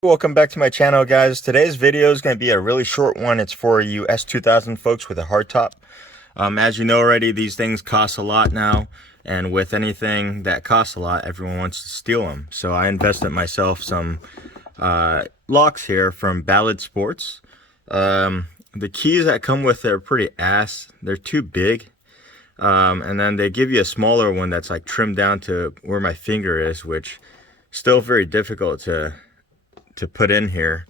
Welcome back to my channel, guys. Today's video is going to be a really short one. It's for you S2000 folks with a hardtop. As you know already, these things cost a lot now, and with anything that costs a lot, everyone wants to steal them. So I invested myself some locks here from Ballade Sports. The keys that come with it are pretty ass. They're too big. And then they give you a smaller one that's like trimmed down to where my finger is, which still very difficult to put in here.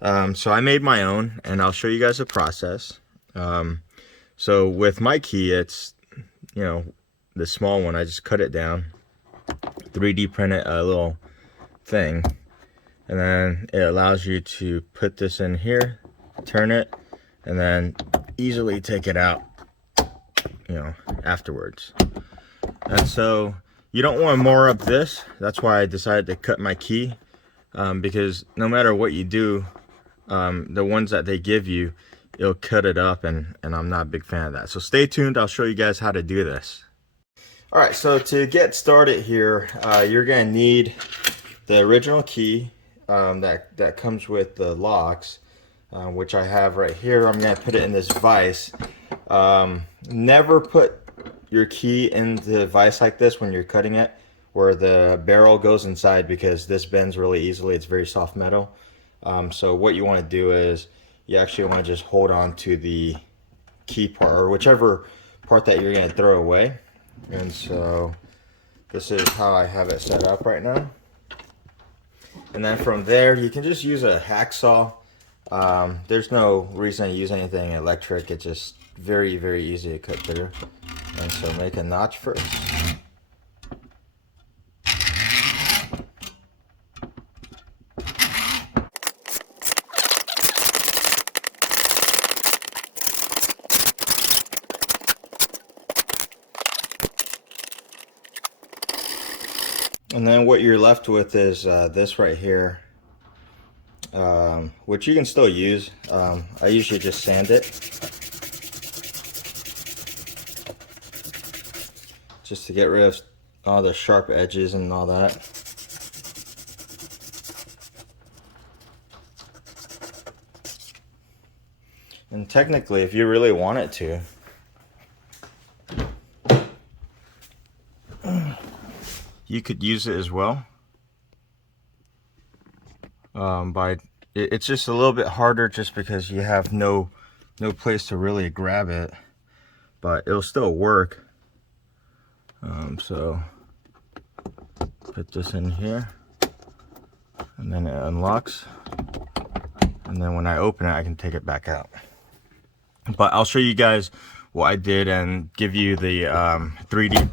So I made my own, and I'll show you guys the process. So with my key, it's, the small one. I just cut it down, 3D print it a little thing, and then it allows you to put this in here, turn it, and then easily take it out, afterwards. And so you don't want to moor up this. That's why I decided to cut my key. Because no matter what you do, the ones that they give you, it'll cut it up, and I'm not a big fan of that. So stay tuned. I'll show you guys how to do this. All right, so to get started here, you're gonna need the original key that comes with the locks, which I have right here. I'm gonna put it in this vise. Never put your key in the vise like this when you're cutting it, where the barrel goes inside, because this bends really easily. It's very soft metal. So what you want to do is you actually want to just hold on to the key part, or whichever part that you're going to throw away. And so this is how I have it set up right now. And then from there, you can just use a hacksaw. There's no reason to use anything electric. It's just very, very easy to cut through. And so make a notch first. And then what you're left with is this right here, which you can still use. I usually just sand it, just to get rid of all the sharp edges and all that. And technically, if you really wanted to, you could use it as well. It's just a little bit harder just because you have no place to really grab it, but it'll still work. So put this in here, and then it unlocks, and then when I open it, I can take it back out. But I'll show you guys what I did and give you the 3D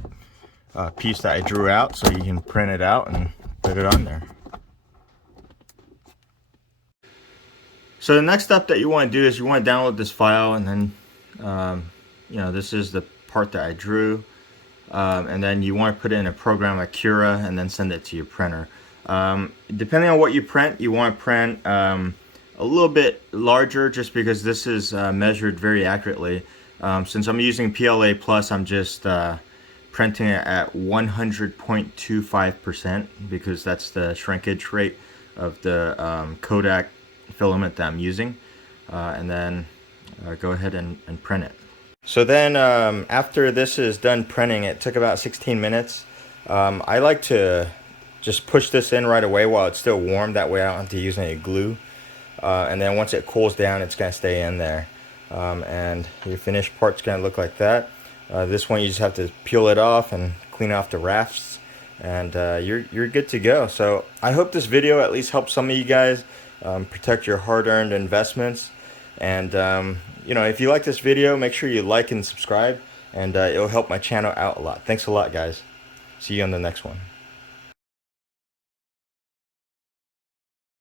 piece that I drew out, so you can print it out and put it on there. So the next step that you want to do is you want to download this file, and then this is the part that I drew, and then you want to put it in a program like Cura and then send it to your printer. Depending on what you print, you want to print a little bit larger, just because this is measured very accurately. Since I'm using PLA plus, I'm just printing it at 100.25%, because that's the shrinkage rate of the Kodak filament that I'm using. And then go ahead and print it. So then after this is done printing, it took about 16 minutes. I like to just push this in right away while it's still warm. That way I don't have to use any glue. And then once it cools down, it's going to stay in there. And your finished part's going to look like that. This one, you just have to peel it off and clean off the rafts, and you're good to go. So I hope this video at least helps some of you guys protect your hard-earned investments. And if you like this video, make sure you like and subscribe, and it'll help my channel out a lot. Thanks a lot, guys. See you on the next one.